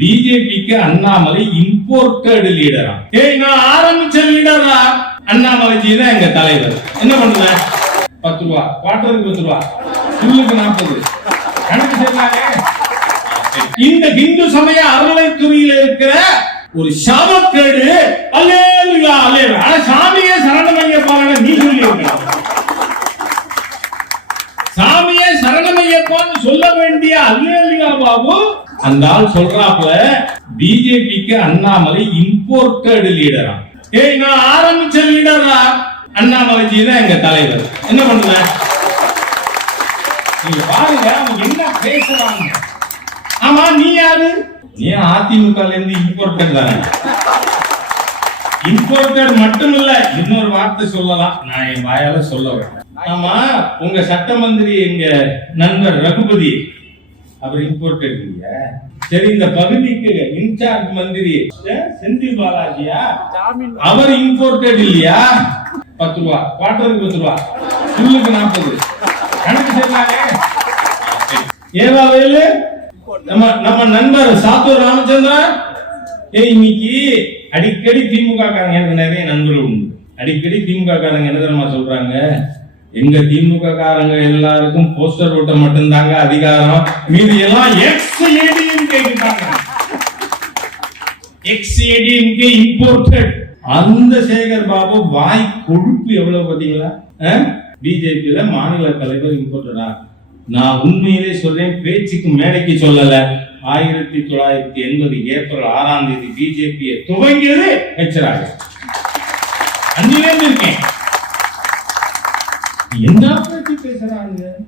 பிஜேபிக்கு அண்ணாமலை இம்போர்ட்டட் லீடரா? நான் ஆரம்பிச்ச லீடரா? அண்ணாமலைஜி தான் எங்க தலைவர். என்ன பண்ணுங்க? 10 ரூபா குவார்டருக்கு 10 ரூபா, ஃபுல்லுக்கு 40. கணக்கு செய்யலாங்க. இந்த இந்து சமய அறநிலைத்துறையில இருக்கிற ஒரு சாபக்கேடு. அல்லேலூயா அல்லேலூயா. சாமியே சரணமையப்பாங்க. நீ சொல்லியிருக்கலாம் சாமியே சரணமையப்பான்னு சொல்ல வேண்டிய அல்லேலூயா பாபு அந்த ஆள் சொல்றாப்ல பிஜேபிக்கு அண்ணாமலை இம்போர்ட்டட் லீடரா? நான் ஆரம்பிச்ச லீடரா? அண்ணாமலைஜி தான் எங்க தலைவர். என்ன பண்ணுங்க? நீங்க பாருங்க அவங்க என்ன பேசுறாங்க. ஆமா, நீ யாரு? நீ அதிமுக இருந்து இம்போர்ட்டட் தானே. இம்போர்ட்டட் மட்டும் இல்ல, இன்னொரு வார்த்தை சொல்லலாம், நான் என் வாயால சொல்ல வேண்டாம். ஆமா, உங்க சட்ட மந்திரி எங்க நண்பர் ரகுபதி அவர் இம்போர்ட்டட் இல்லையா? சரி, இந்த பகுதிக்கு இன்சார்ஜ் மந்திரி செந்தில் பாலாஜியா, அவர் இம்போர்ட்டட் இல்லையா? 10 ரூபா குவார்டருக்கு 10 ரூபா, ஃபுல்லுக்கு 40. கணக்கு செய்யலாங்க. ஏவாவேலு நம்ம நண்பர் சாத்தூர் ராமச்சந்திரன். இன்னைக்கு அடிக்கடி திமுக காரங்க, எனக்கு நிறைய நண்பர்கள் உண்டு, அடிக்கடி திமுக காரங்க என்ன தெரியுமா சொல்றாங்க? எங்க திமுக காரங்க எல்லாருக்கும் போஸ்டர் ஓட்ட மட்டும்தாங்க அதிகாரம், மீதி எல்லாம் எக்ஸ்-ஏடிஎம்கே இம்போர்ட்டட். அந்த சேகர் பாபு வாய் கொழுப்பு எவ்வளவு பாத்தீங்களா? பிஜேபியில மாநில தலைவர் இம்போர்ட்டடா? நான் உண்மையிலே சொல்றேன், பேச்சுக்கு மேடைக்கு சொல்லல. 1980 ஏப்ரல் 6ஆம் தேதி பிஜேபியை துவங்கியது ஹெச்ராஜ். அன்னிலே இருக்கேன். என்ன பேச்சு பேசுறாங்க?